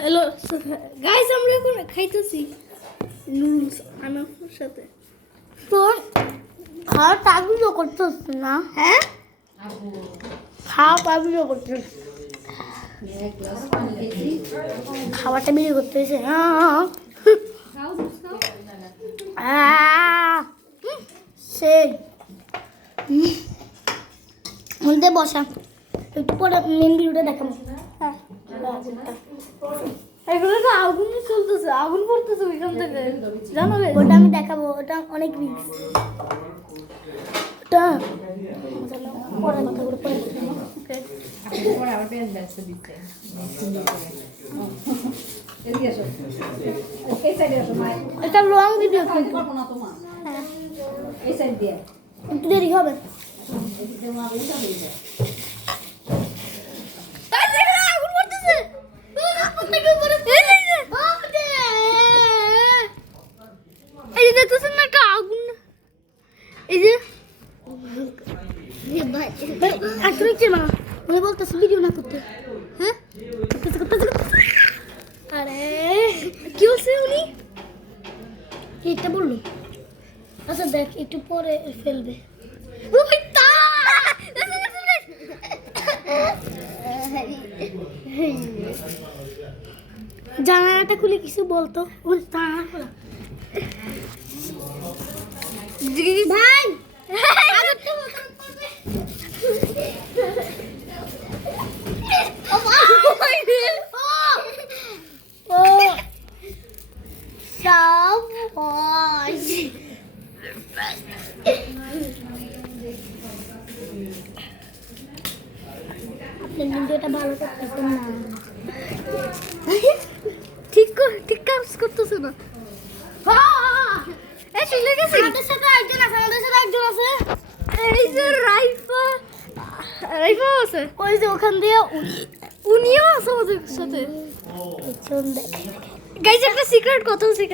Hello guys, আমরা এখন খাইতেছি নুডলস আনাফের সাথে। তো খাওয়া তাবিজও করতেছ না? হ্যাঁ, খাওয়া তাবিজও করতেছ, খাওয়াটা বেরিয়ে করতেছে। সেই মধ্যে বসা একটু পরে মেন ভিডিওটা দেখাবো। এগুলো তো আগুন চলতেছে, আগুন পড়তেছে ওইখান থেকে, জানো? ওটা আমি দেখাবো, ওটা অনেক রিস্ক। ওটা পরে কথাগুলো পরে ওকে। আবার পেঁয়াজ ব্যস্ত দিচ্ছে সুন্দর করে। এদিকে এসো, এই সাইডে এসো মায়ের। এটা লং ভিডিও কিন্তু করবো না তোমার, এই সাইড দিয়ে একটু দেরি হবে। এদিকে মা বেশি হয়ে যায়। আগুন পড়তেছে, এই যে দেখতেছেন না একটা আগুন, এই যে উনি বলতেছে ভিডিও না করতে। হ্যাঁ, আরে কি বলছে উনি? এটা বললো। আচ্ছা দেখ, একটু পরে ফেলবে। ওই তা জানালাটা খুলে কিছু বলতো। ওর তার ভাই ও সাবাস। আপনি ভিডিওটা ভালো করতেছেন না। ঠিক কাজ করতেছে না। এই চলে গেছে। আমাদের সাথে একজন আছে, আমাদের সাথে একজন আছে। এই যে রাইফা আছে, ওই যে ওখান দিয়ে উনিও আছে আমাদের সাথে। পিছন দেখে গাইজ একটা সিক্রেট কথা